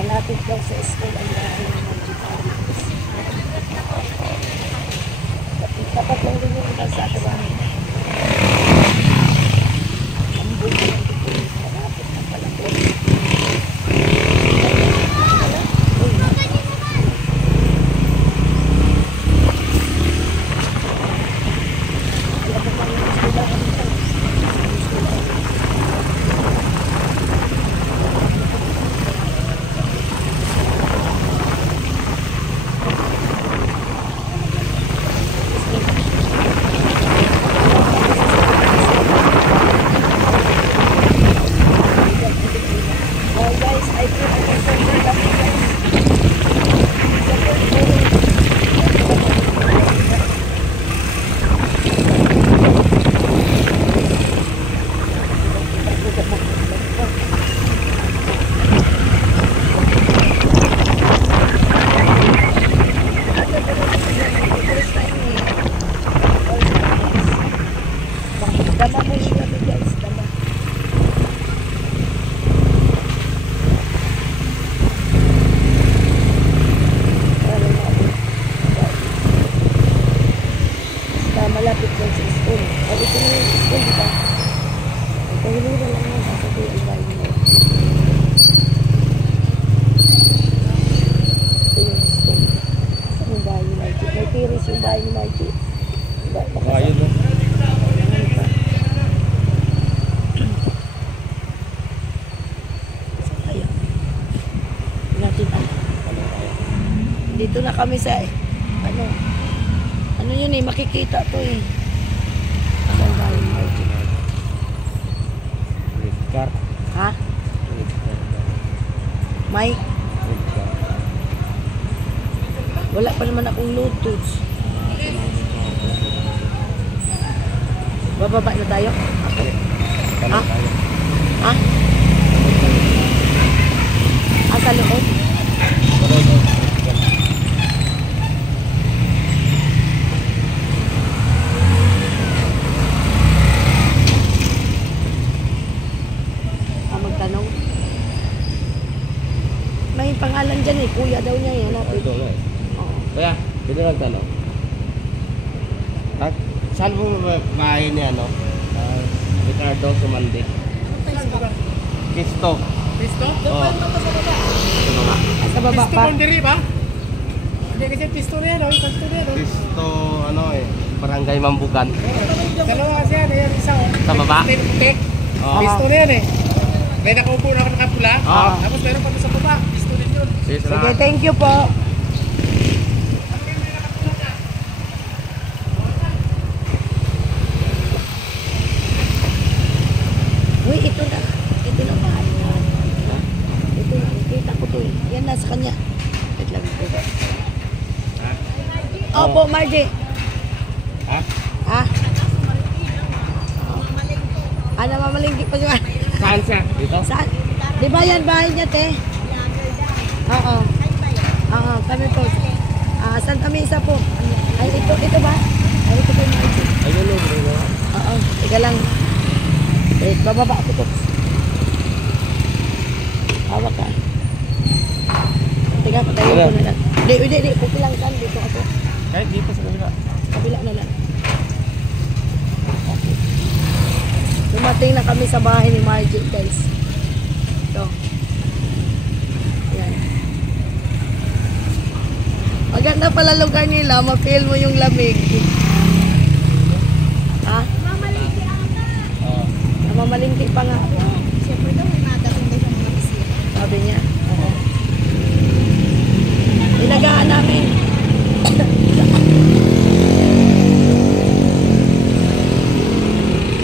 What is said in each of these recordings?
Malapit daw sa school ang dahil ng tapat lang din yung iba sa atrabaho. Ang buhay ng tutuloy sa malapit ng palapit. Malapit lang sa school. Sabi ko na yung school, diba? Pahilura lang yan. Sabi ang bahay mo. Ito yung school. Saan yung bahay ni Mikey? May tiris yung bahay ni Mikey. Baka yun lang. Ayan. Natin dito na kami sa ano yun eh, makikita to eh. Saan ba yung Mikey? Ha? Mike? Wala pa naman akong Bluetooth. Bababa na tayo? Ha? Ha? Sa loob? Magtanong. May pangalan dyan eh. Kuya daw niya eh. Ito nga eh. Kuya, dito nagtanong. Saan po bahay ni Ricardo Sumandi? Pisto. Pisto? Oo. Ito nga. Sa baba Pisto pa? Mondiri ba? Hindi kasi pisto na yan. Pisto na yan. Pisto, Barangay Mambugan. Dalawa kasi yan. Ayan, isa o. Sa baba? Putik. Oo. Pisto na yan eh. May nakaupo na nakapula. Oo. Tapos meron pa sa baba. Pisto din yun. Sige, thank you po. Uy, ito na. Ito na ba? Ito na. Kita ko to eh. Yan na sa kanya. Wait lang. Opo, Margie. Ha? Ha? Ano, mamalingki pa siya. Saan siya? Dito? Saan? Di ba yan bahay niya, te? Oo. Oo, kami po. Saan kami isa po? Ay, ito ba? Ay, ito po yung Margie. Ayun o, bro. Oo, tiga lang. Wait, bababa ako po. Hawak ka. Tiga, patayin ko na lang. Di, okay lang saan. Dito ako. Kahit dito sa kabila. Nakarating na kami sa bahay ni Margie, guys. Ito. Ayan. Maganda pala lugar nila. Ma-feel mo yung lamig. Ha? Oo. Namamalingki pa nga. Siyempre daw, may madating daw yung mga bisita. Sabi niya. Oo. Inagaan namin.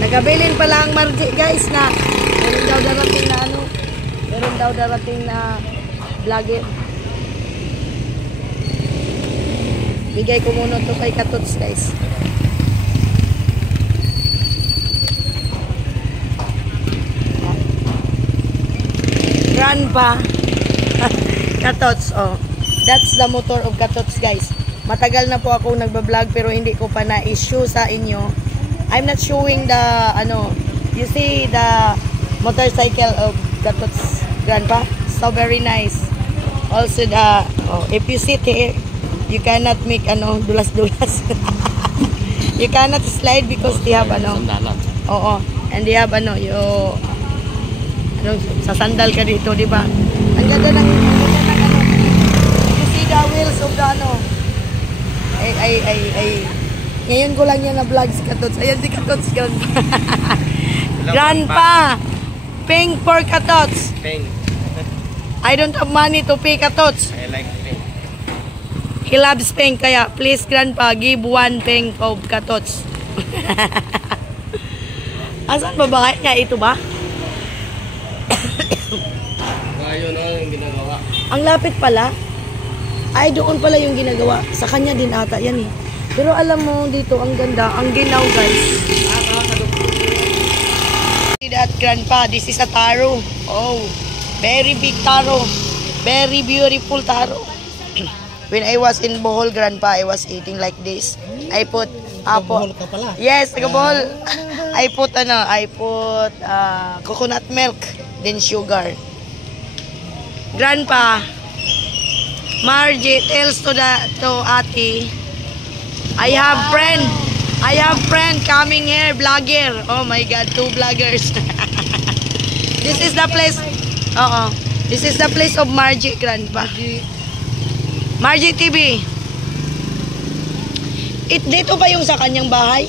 Nagabilin pala ang Margie, guys, na meron daw darating na ano. Meron daw darating na vlogger. Bigay ko muna to kay Katots, guys. Grandpa. Katots, oh. That's the motor of Katots, guys. Matagal na po ako nagbablog pero hindi ko pa na-issue sa inyo. I'm not showing the, ano, you see the motorcycle of Katots, Grandpa? So very nice. Also the, oh, if you sit here, you cannot make, ano, dulas-dulas. You cannot slide because they have, ano, Sandalan. oo. And they have, ano, sa sandal ka dito, di ba? Ang ganda ng, ano, you see the wheels of the, ano, ngayon ko lang yan na vlog si Katots. Ayan si Katots, Grandpa. Grandpa! Pink for Katots. Pink. I don't have money to pay Katots. I like pink. He loves pink, kaya please, Grandpa, give one pink of Katots. Asan ba ba? Kaya ito ba? Ayun o, yung ginagawa. Ang lapit pala. Ay, doon pala yung ginagawa. Sa kanya din ata yan eh. Pero alam mo, dito ang ganda. Ang ginaw, guys. See that, Grandpa? This is a taro. Oh, very big taro. Very beautiful taro. When I was in Bohol, Grandpa, I was eating like this. I put Bohol ka pala. Yes, taga Bohol. I put coconut milk, then sugar. Grandpa, Margie tells to Ate, I have friend coming here, vlogger. Oh my God, 2 vloggers. This is the place. This is the place of Margie, Grandpa. Margie TV. Dito ba yung sa kanyang bahay?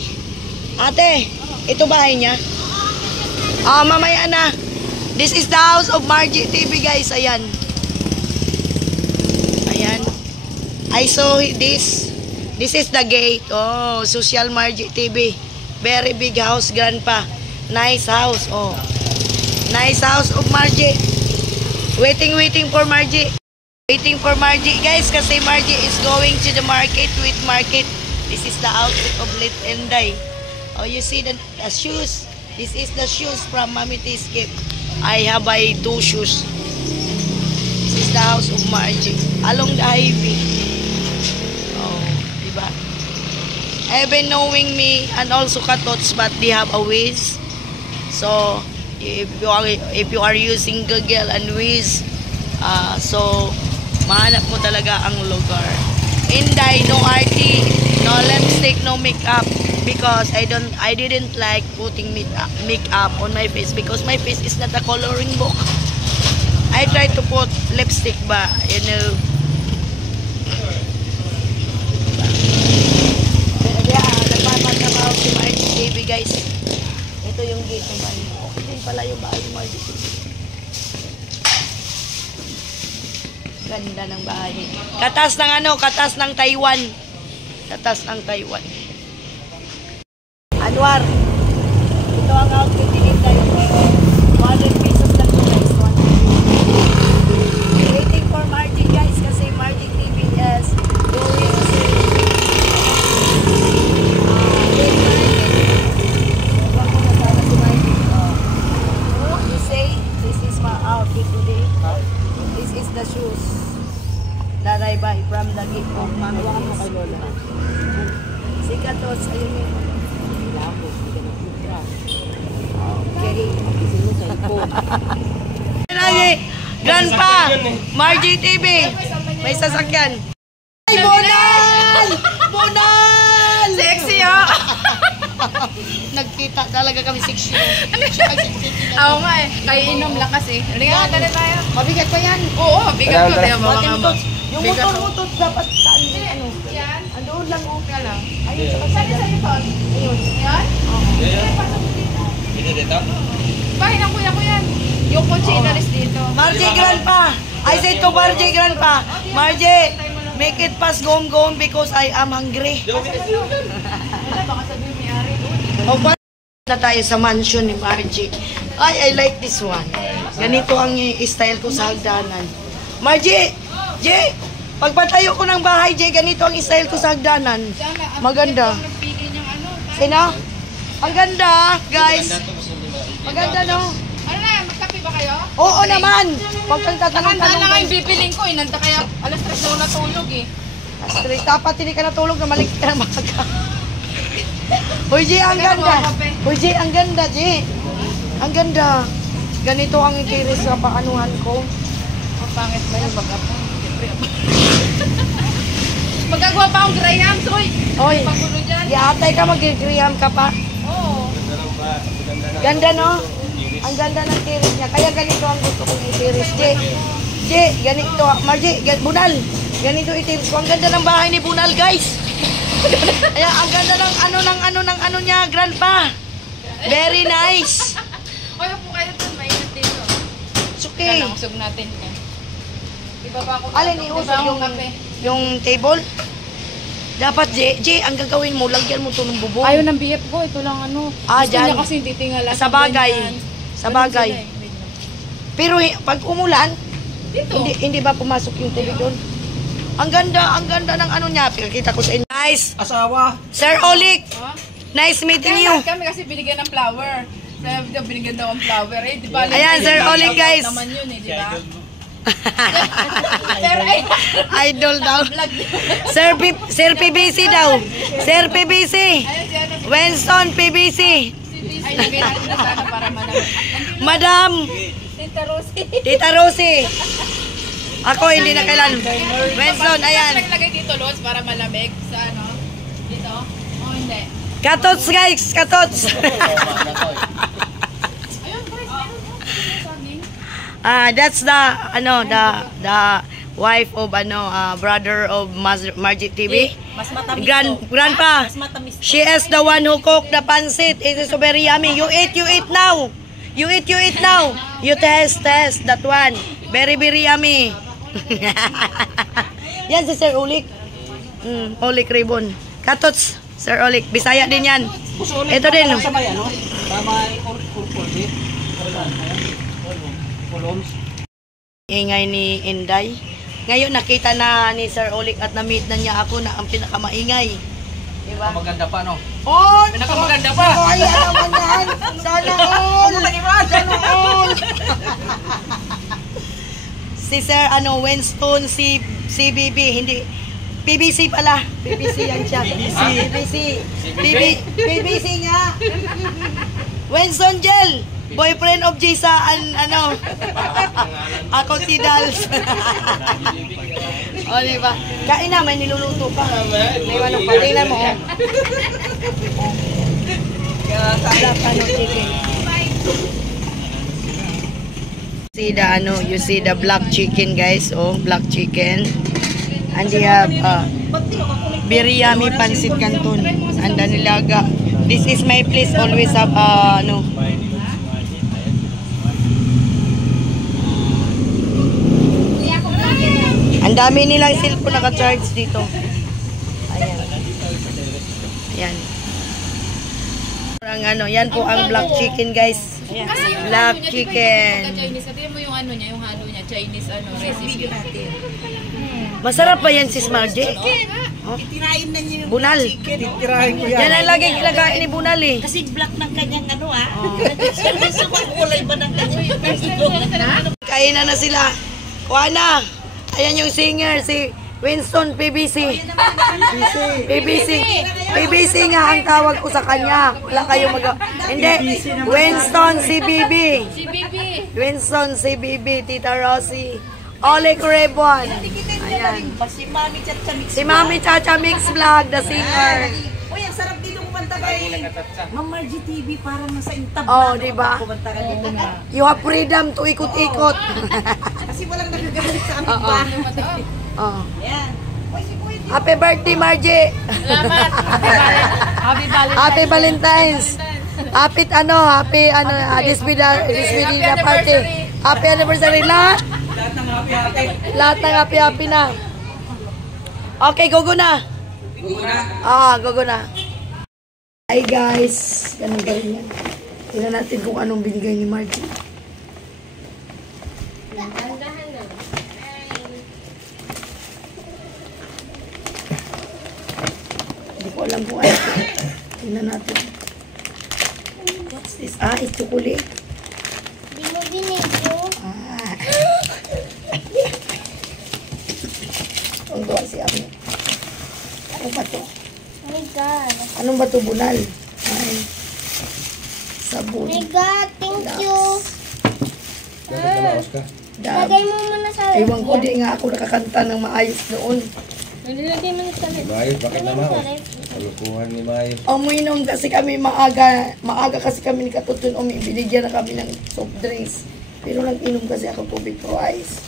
Ate, ito bahay niya? Mamaya na. This is the house of Margie TV, guys. Ayan. Ayan. I saw this. This is the gate. Oh, Social Margie TV. Very big house, Grandpa. Nice house. Oh. Nice house of Margie. Waiting for Margie. Waiting for Margie, guys, kasi Margie is going to the market with Market. This is the outfit of Lit Enday. Oh, you see the shoes? This is the shoes from Mami Tiskip. I have 2 shoes. This is the house of Margie. Along the highway. Oh, diba? I've been knowing me and also Katots, but they have a Wiz. So, if you are using Google and Wiz, so mahanap mo talaga ang lugar. Inday, no RT, no lipstick, no makeup, because I didn't like putting makeup on my face because my face is not a coloring book. I tried to put lipstick ba, you know. Nagpapantabaw si Margie TV, guys. Ito yung gate ng bahay. Okay din pala yung bahay ni Margie TV. Ganda ng bahay. Katas ng katas ng Taiwan. Katas ng Taiwan. Anwar. Ito ang outfit ni Inday. 200 pesos lang ito, guys. 100. Waiting for Margie, guys, kasi Margie TV is going to you say this is my outfit today. This is the shoes that I buy from the gift of Mami. Si Katots, ayun yun. Okay. Grandpa, Margie TV, may sasakyan. Ay, Bonal! Bonal! Sexy, oh! nagkita talaga kami 6 years. Oo nga eh. Kayo inom lang kasi. Halika, dali tayo. Mabigat pa yan. Oo, bigat ko. Kaya Pati mga motor. Yung Bigat ko. motor dapat saan din ano. Yan. Andoon lang oh. Kaya lang. Ayun sa kasada. Saan ito? Ayun. Yan? Dito, dito. Bahay ng kuya ko yan. Yung kotse inalis dito. Margie Grandpa. I said to Margie Grandpa. Margie, make it fast gom because I am hungry. Wala, baka sabihin may-ari doon. O na tayo sa mansion ni Margie. Ay, I like this one. Ganito ang style ko sa hagdanan. Margie! Jay! Pagpatayo ko ng bahay, Jay, ganito ang style ko sa hagdanan. Maganda. Nagpili niyang ano. Sino? Ang ganda, guys. Maganda, no? Ano na, magkape ba kayo? Oo naman. Huwag kang Nakanda na nga tatanong-tanong. yung bibiling ko. Inanda kaya alas 3 daw natulog eh. Straight, dapat hindi ka natulog na maligit ka na maga. Uy, Jay, ang ganda. Uy, Jay, ang ganda, Jay. Ang ganda. Ganito ang itiris sa paanuhan ko. Ang pangit ba yung bag-up? Magagawa pa akong Graham, soy. Oy, Pagbulo dyan. iatay ka, mag-griham ka pa. Oo. Ganda, no? Ang ganda ng tiris niya. Kaya ganito ang gusto kong itiris. Jay, ganito. Margie, Bunal. Ganito itiris ko. Ang ganda ng bahay ni Bunal, guys. Kaya ang ganda ng ano niya, grandpa. Very nice. Oy, upo kayo dun. Mainit dito. It's okay. Kaya usog natin. Iba pa ako. Alin iusog yung table? Dapat, Jay, ang gagawin mo, lagyan mo to ng bubong. Ayaw ng BF ko. Ito lang ano. Ah, Gusto dyan. niya kasi titingala. Sa bagay. Sa bagay. Pero pag umulan, Dito. hindi ba pumasok yung tubig doon? Ang ganda ng ano niya. Kita ko sa inyo. Nice. Asawa. Sir Olik, Ha? nice meeting Kaya you. kami kasi binigyan ng flower. Sabi daw binigyan daw ng flower. Eh, di ba? Ayan, Sir Oleg, guys. Naman yun eh, di ba? Sir, ay. Idol daw. Vlog. Sir PBC daw. Sir PBC. Ayun, si ano, Winston PBC. ay, nabit na sana para malaman. Madam. Tita Rosie. Tita Rosie. Ako hindi na kailan. Winston, ayan. Naglagay dito, Lods, para malamig sa ano? Dito? O, hindi. Katots guys, katots. Ayun, guys, meron mo. Saging. That's the wife of brother of Margie TV. Mas matamis Grandpa. Mas matamis to. She is the one who cooked the pancit. It is so very yummy. You eat now. You eat now. You test that one. Very yummy. Yan si Sir Ulik. Ulik Ribbon. Katots, Sir Ulik. Bisaya din yan. Ito din. Sa may ano? Sa may kurkulbit. Columns. Ingay ni Inday. Ngayon nakita na ni Sir Ulik at na-meet na niya ako na ang pinakamaingay. Diba? Maganda pa, no? Oh! Pinakamaganda pa. Ay, naman yan. Sana all. Sana all. Si Sir Winston, si BB, hindi PBC pala. PBC yan siya. PBC nga. Winston Gel, boyfriend of Jisa ako si Dals. O, diba? Kain na, may niluluto pa. May manok pa. Tingnan mo, You see the black chicken, guys. Oh, black chicken. And they have biryani pancit canton. And nilaga. This is my place. Always have Ang dami nilang cellphone naka-charge dito. Ayan. Ayan. Yan po ang black chicken, guys. Black chicken. Sabihin mo yung ano niya, yung halo niya, Chinese recipe. Masarap pa yan, Sis Margie. Itirahin na niyo yung Bunal. Titirahin ko yan. Yan ang lagi kinakain ni Bunal eh. kasi black ng kanyang Sa kulay ba ng kanyang Kainan na sila. Kuha na. Ayan yung singer, si Winston PBC. PBC nga ang tawag ko sa kanya. Wala kayong Hindi. Winston si BB. Winston si BB, Tita Rosie. Oleg Rebon. Ayan. Si Mami Chacha Mix. Si Mami Chacha Mix Vlog, the singer. Uy, ang sarap dito kumanta kay Ma'am Margie TV, parang nasa intab Oh, na. di ba? Kumanta ka dito na. You have freedom to ikot-ikot. Kasi walang nagagalit sa amin ba? Oh. Yan. Uy, si Kuya Tito. Happy birthday, Margie. Salamat. Happy Valentine's. Happy Valentine's. Happy despedida party. Happy anniversary lahat. Lahat ng happy-happy. Lahat ng happy na. Okay, gogo na. Gogo na. Hi guys. Ganun ba rin yan? Tingnan natin kung anong binigay ni Margie. Hindi ko alam kung ano. Tingnan natin. What's this? It's chocolate. Di mo binigyo. Ang doon si Ami. Ano ba to? Oh my God. Anong ba to, bunal? Ay. Sabon. Oh my God, thank you. Dab. Lagay mo muna sa... Ewan ko, di nga ako nakakanta ng maayos noon. Nilagay mo na sa... Mayos, bakit naman? Kalukuhan ni Mayos. Uminom kasi kami maaga. Maaga kasi kami ni Katutun. Binigyan na kami ng soft drinks. Pero nag-inom kasi ako tubig pro ice.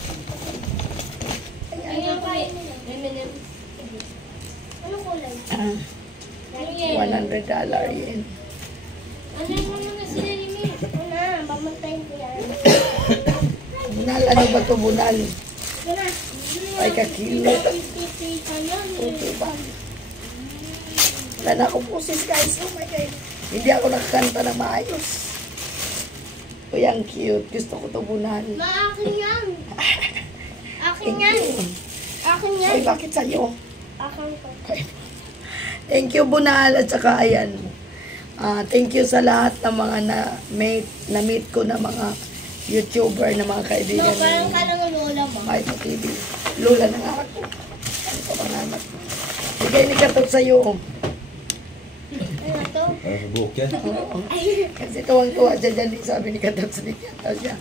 Ano kulay? $100 yen. Ano mo muna sila Limi? Una, pamuntayin ko yan. Bunal, ano ba to bunal? Una. Ay, kakilo. Tititay ka yan. Okay ba? Wala na akong pusis guys. Oh my God. Hindi ako nakakanta ng maayos. Uy, ang cute. Gusto ko to bunal. Ma, akin yan. Akin Thank yan. you. Akin yan. Uy, bakit sa'yo? Akin ko. Thank you, Bunal. At saka, ayan. Thank you sa lahat ng mga na-meet ko na mga YouTuber na mga kaibigan No, parang ka ng lola mo. Kahit mo TV. Lola na nga ako. Ano ka bang anak mo? Bigay ni Katot sa'yo. Ano to? Ano sa buhok yan? Oo. Kasi tuwang-tuwa siya dyan. Sabi ni Katot sa dikata siya.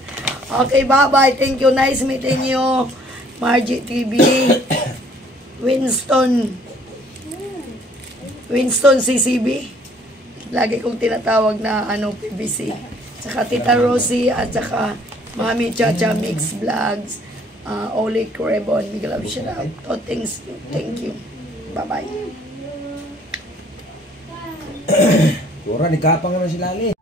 Okay, bye-bye. Thank you. Nice meeting you. Margie TV. Winston CCB. Lagi kong tinatawag na PBC. Tsaka Tita Rosie at tsaka Mami Chacha Mix Vlogs. Oli Crebon. Big love shout out. Oh, thank you. Bye-bye. Kura, nikapang naman si Lali.